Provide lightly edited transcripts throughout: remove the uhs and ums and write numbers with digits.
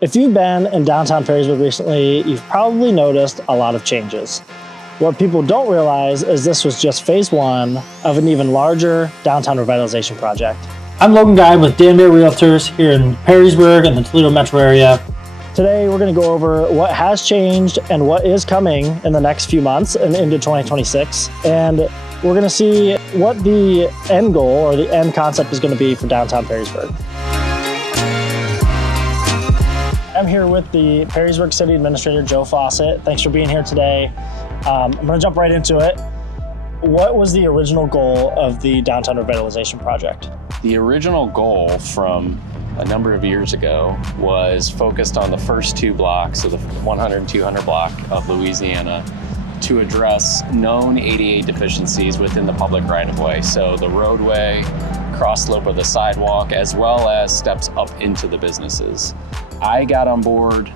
If you've been in downtown Perrysburg recently, you've probably noticed a lot of changes. What people don't realize is this was just phase one of an even larger downtown revitalization project. I'm Logan Guy with Danbury Realtors here in Perrysburg and the Toledo metro area. Today we're going to go over what has changed and what is coming in the next few months and into 2026. And we're going to see what the end goal or the end concept is going to be for downtown Perrysburg. I'm here with the Perrysburg City Administrator Joe Fawcett. Thanks for being here today. I'm going to jump right into it. What was the original goal of the downtown revitalization project? The original goal from a number of years ago was focused on the first two blocks of the 100 and 200 block of Louisiana to address known ADA deficiencies within the public right-of-way. So the roadway, cross slope of the sidewalk, as well as steps up into the businesses. I got on board,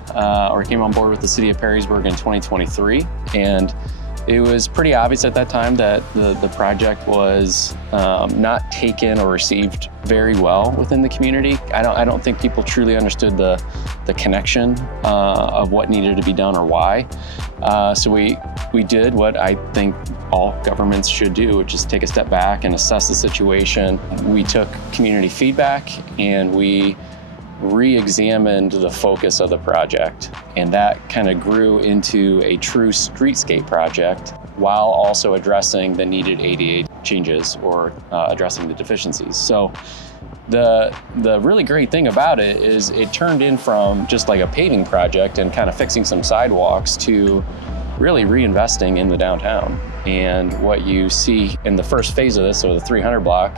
came on board with the City of Perrysburg in 2023, and it was pretty obvious at that time that the project was not taken or received very well within the community. I don't think people truly understood the connection of what needed to be done or why. So we did what I think all governments should do, which is take a step back and assess the situation. We took community feedback and we re-examined the focus of the project, and that kind of grew into a true streetscape project while also addressing the needed ADA changes or addressing the deficiencies. So the really great thing about it is it turned in from just like a paving project and kind of fixing some sidewalks to really reinvesting in the downtown. And what you see in the first phase of this, so the 300 block,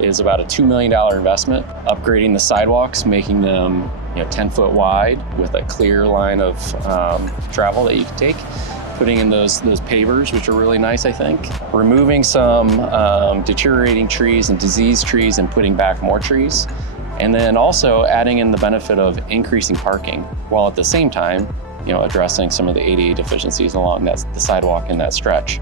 is about a $2 million investment, upgrading the sidewalks, making them 10 foot wide with a clear line of travel that you can take, putting in those pavers, which are really nice, I think, removing some deteriorating trees and diseased trees and putting back more trees, and then also adding in the benefit of increasing parking, while at the same time addressing some of the ADA deficiencies along the sidewalk in that stretch.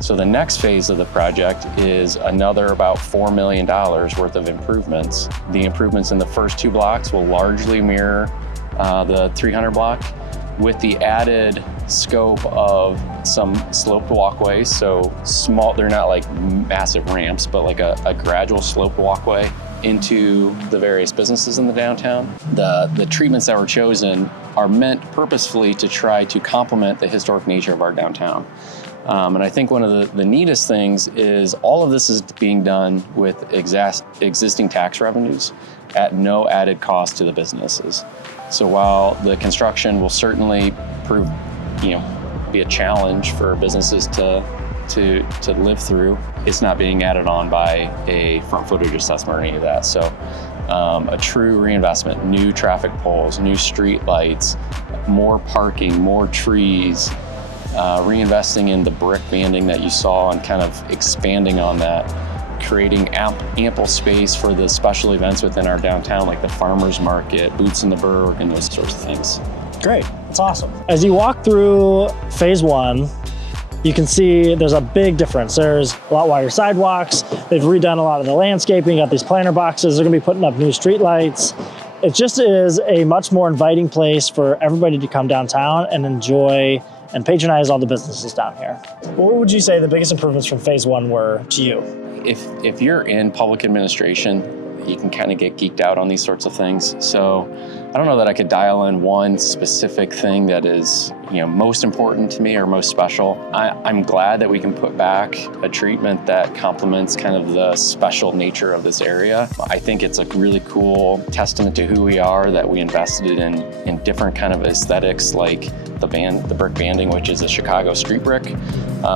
So the next phase of the project is another about $4 million worth of improvements. The improvements in the first two blocks will largely mirror the 300 block, with the added scope of some sloped walkways. So small, they're not like massive ramps, but like a gradual sloped walkway into the various businesses in the downtown. The treatments that were chosen are meant purposefully to try to complement the historic nature of our downtown. And I think one of the neatest things is all of this is being done with existing tax revenues at no added cost to the businesses. So while the construction will certainly prove, be a challenge for businesses to live through, it's not being added on by a front footage assessment or any of that. So a true reinvestment, new traffic poles, new street lights, more parking, more trees, reinvesting in the brick banding that you saw and kind of expanding on that, creating ample space for the special events within our downtown, like the Farmers Market, Boots in the Burg, and those sorts of things. Great, that's awesome. As you walk through phase one, you can see there's a big difference. There's a lot wider sidewalks. They've redone a lot of the landscaping, got these planter boxes. They're gonna be putting up new street lights. It just is a much more inviting place for everybody to come downtown and enjoy and patronize all the businesses down here. What would you say the biggest improvements from phase one were to you? If you're in public administration, you can kind of get geeked out on these sorts of things. So I don't know that I could dial in one specific thing that is most important to me or most special. I'm glad that we can put back a treatment that complements kind of the special nature of this area. I think it's a really cool testament to who we are that we invested in different kind of aesthetics, like the brick banding, which is a Chicago street brick,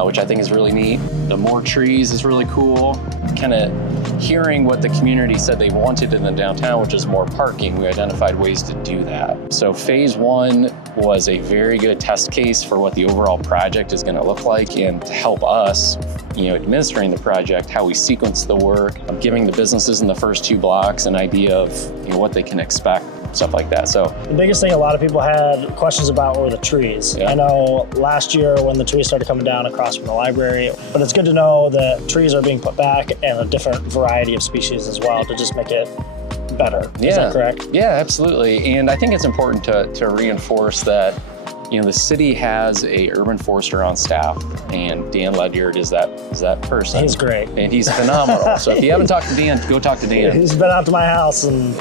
which I think is really neat. The more trees is really cool. Kind of hearing what the community said they wanted in the downtown, which is more parking, we identified ways to do that. So phase one was a very good test case for what the overall project is going to look like, and to help us, administering the project, how we sequence the work, giving the businesses in the first two blocks an idea of what they can expect, stuff like that. So the biggest thing a lot of people had questions about were the trees. Yeah. I know last year when the trees started coming down across from the library, but it's good to know that trees are being put back and a different variety of species as well to just make it better. Is that correct? Yeah, absolutely. And I think it's important to reinforce that, the city has a urban forester on staff, and Dan Ledyard is that person. He's great. And he's phenomenal. So if you haven't talked to Dan, go talk to Dan. He's been out to my house and,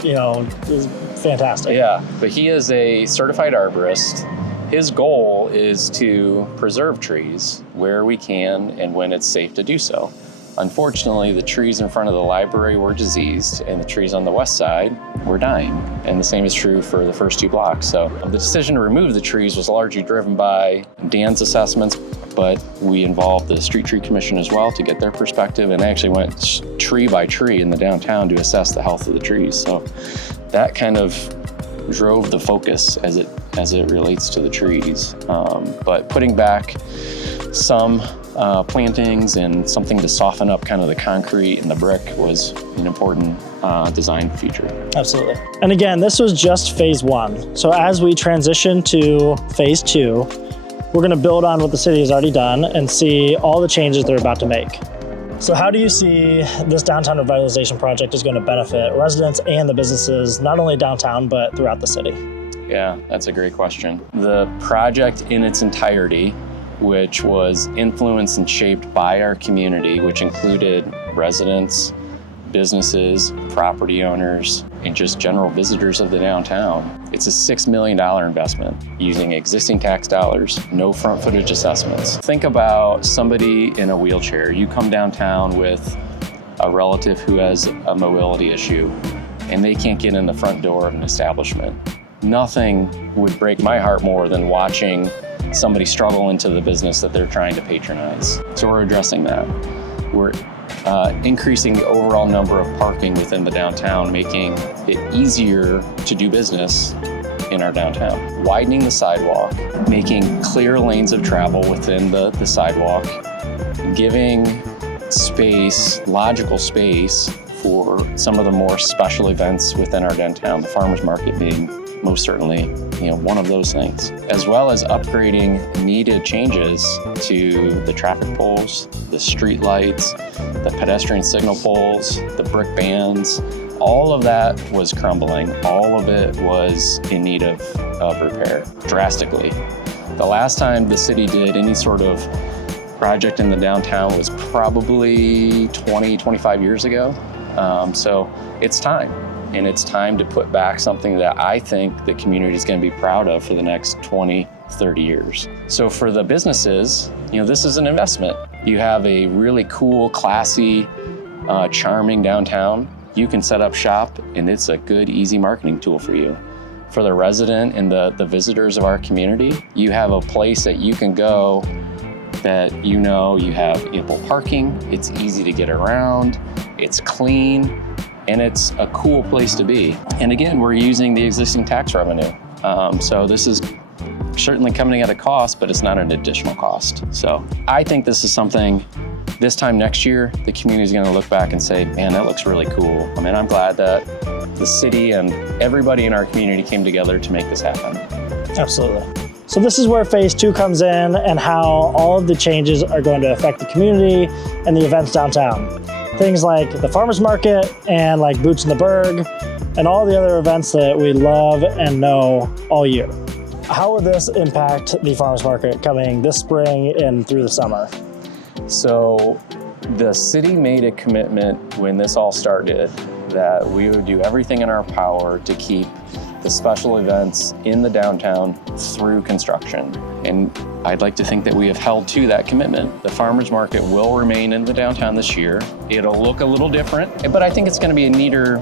he's fantastic. Yeah, but he is a certified arborist. His goal is to preserve trees where we can and when it's safe to do so. Unfortunately, the trees in front of the library were diseased, and the trees on the west side were dying. And the same is true for the first 2 blocks. So the decision to remove the trees was largely driven by Dan's assessments, but we involved the Street Tree Commission as well to get their perspective, and actually went tree by tree in the downtown to assess the health of the trees. So that kind of drove the focus as it relates to the trees. But putting back some plantings and something to soften up kind of the concrete and the brick was an important design feature. Absolutely. And again, this was just phase 1. So as we transition to phase 2, we're going to build on what the city has already done and see all the changes they're about to make. So how do you see this downtown revitalization project is going to benefit residents and the businesses, not only downtown, but throughout the city? Yeah, that's a great question. The project in its entirety, which was influenced and shaped by our community, which included residents, businesses, property owners, and just general visitors of the downtown. It's a $6 million investment using existing tax dollars, no front footage assessments. Think about somebody in a wheelchair. You come downtown with a relative who has a mobility issue, and they can't get in the front door of an establishment. Nothing would break my heart more than watching somebody struggle into the business that they're trying to patronize. So we're addressing that. We're increasing the overall number of parking within the downtown, making it easier to do business in our downtown. Widening the sidewalk, making clear lanes of travel within the sidewalk, giving space, logical space for some of the more special events within our downtown, the farmers market being most certainly one of those things, as well as upgrading needed changes to the traffic poles, the street lights, the pedestrian signal poles, the brick bands. All of that was crumbling. All of it was in need of repair drastically. The last time the city did any sort of project in the downtown was probably 25 years ago. So it's time. And it's time to put back something that I think the community is going to be proud of for the next 20, 30 years. So for the businesses, this is an investment. You have a really cool, classy, charming downtown. You can set up shop, and it's a good, easy marketing tool for you. For the resident and the visitors of our community, you have a place that you can go that you have ample parking, it's easy to get around, it's clean, and it's a cool place to be. And again, we're using the existing tax revenue. So this is certainly coming at a cost, but it's not an additional cost. So I think this is something, this time next year, the community is gonna look back and say, man, that looks really cool. I mean, I'm glad that the city and everybody in our community came together to make this happen. Absolutely. So this is where phase 2 comes in and how all of the changes are going to affect the community and the events downtown. Things like the farmers market and like Boots in the Berg and all the other events that we love and know all year. How will this impact the farmers market coming this spring and through the summer? So the city made a commitment when this all started that we would do everything in our power to keep the special events in the downtown through construction. And I'd like to think that we have held to that commitment. The farmers market will remain in the downtown this year. It'll look a little different, but I think it's going to be a neater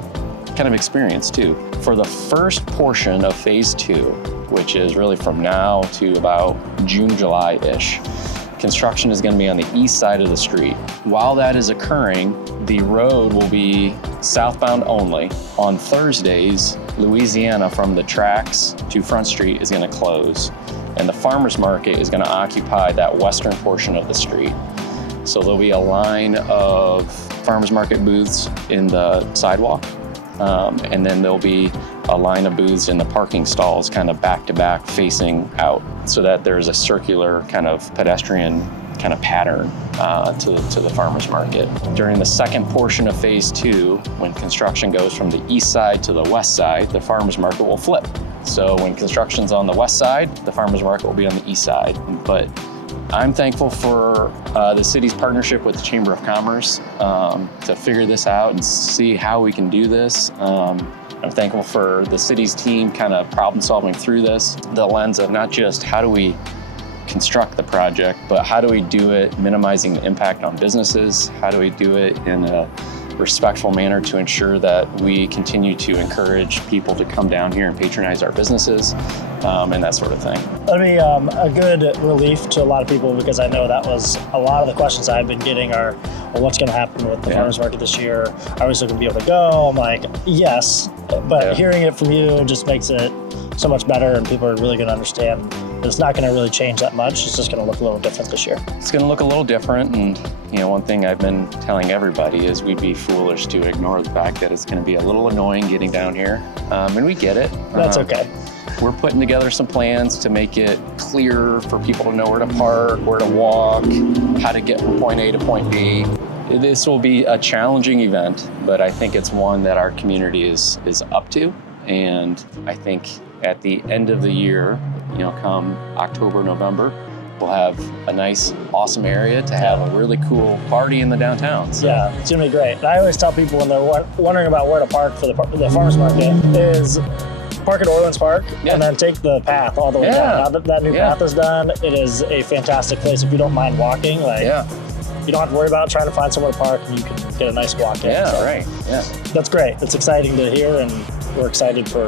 kind of experience too. For the first portion of phase 2, which is really from now to about June, July-ish, construction is going to be on the east side of the street. While that is occurring, the road will be southbound only. On Thursdays, Louisiana from the tracks to Front Street is going to close, and the farmers market is going to occupy that western portion of the street. So there'll be a line of farmers market booths in the sidewalk, and then there'll be a line of booths in the parking stalls kind of back to back facing out, so that there's a circular kind of pedestrian kind of pattern to the farmers market. During the second portion of phase 2, when construction goes from the east side to the west side, the farmers market will flip. So when construction's on the west side, the farmers market will be on the east side. But I'm thankful for the city's partnership with the Chamber of Commerce to figure this out and see how we can do this. I'm thankful for the city's team kind of problem solving through this, the lens of not just how do we construct the project, but how do we do it minimizing the impact on businesses? How do we do it in a respectful manner to ensure that we continue to encourage people to come down here and patronize our businesses and that sort of thing. That'd be a good relief to a lot of people, because I know that was a lot of the questions I've been getting are, well, what's going to happen with the farmers market this year? Are we still going to be able to go? I'm like, yes, but hearing it from you just makes it so much better, and people are really going to understand that it's not going to really change that much. It's just going to look a little different this year. It's going to look a little different, and one thing I've been telling everybody is we'd be foolish to ignore the fact that it's going to be a little annoying getting down here, and we get it. That's okay. We're putting together some plans to make it clear for people to know where to park, where to walk, how to get from point A to point B. This will be a challenging event, but I think it's one that our community is up to. And I think at the end of the year, come October, November, we'll have a nice, awesome area to have a really cool party in the downtown. So. Yeah, it's gonna be great. And I always tell people when they're wondering about where to park for the farmers market is park at Orleans Park and then take the path all the way down. Now that that new path is done, it is a fantastic place if you don't mind walking. You don't have to worry about trying to find somewhere to park, and you can get a nice walk in. That's great. It's exciting to hear, and we're excited for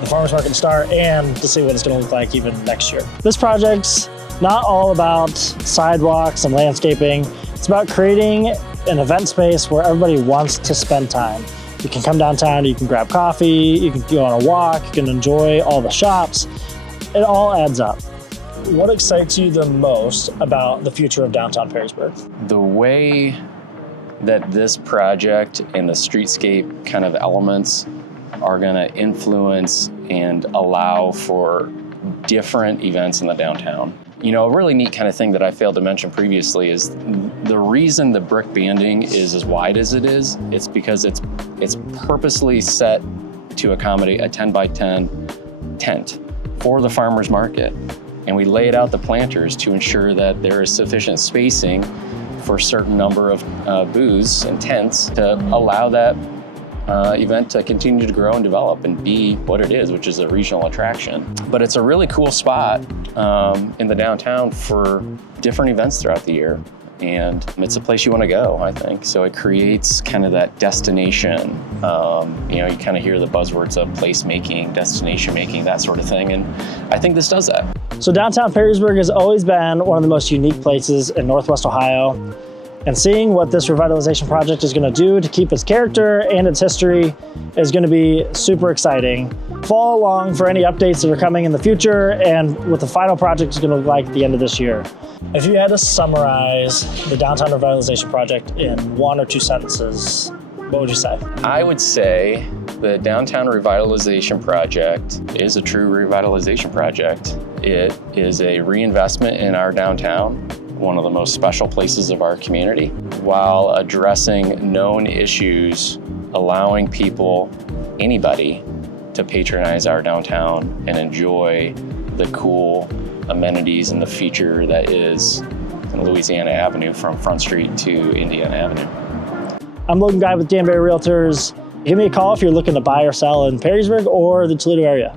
the farmers market to start and to see what it's going to look like even next year. This project's not all about sidewalks and landscaping. It's about creating an event space where everybody wants to spend time. You can come downtown, you can grab coffee, you can go on a walk, you can enjoy all the shops. It all adds up. What excites you the most about the future of downtown Perrysburg? The way that this project and the streetscape kind of elements are going to influence and allow for different events in the downtown. A really neat kind of thing that I failed to mention previously is the reason the brick banding is as wide as it is, it's because it's purposely set to accommodate a 10 by 10 tent for the farmers market. And we laid out the planters to ensure that there is sufficient spacing for a certain number of booths and tents to allow that event to continue to grow and develop and be what it is, which is a regional attraction. But it's a really cool spot in the downtown for different events throughout the year. And it's a place you want to go, I think. So it creates kind of that destination. You kind of hear the buzzwords of place making, destination making, that sort of thing. And I think this does that. So downtown Perrysburg has always been one of the most unique places in Northwest Ohio. And seeing what this revitalization project is going to do to keep its character and its history is going to be super exciting. Follow along for any updates that are coming in the future and what the final project is going to look like at the end of this year. If you had to summarize the downtown revitalization project in one or two sentences, what would you say? I would say the downtown revitalization project is a true revitalization project. It is a reinvestment in our downtown, one of the most special places of our community, while addressing known issues, allowing people, anybody, to patronize our downtown and enjoy the cool amenities and the feature that is Louisiana Avenue from Front Street to Indiana Avenue. I'm Logan Guy with Danbury Realtors. Give me a call if you're looking to buy or sell in Perrysburg or the Toledo area.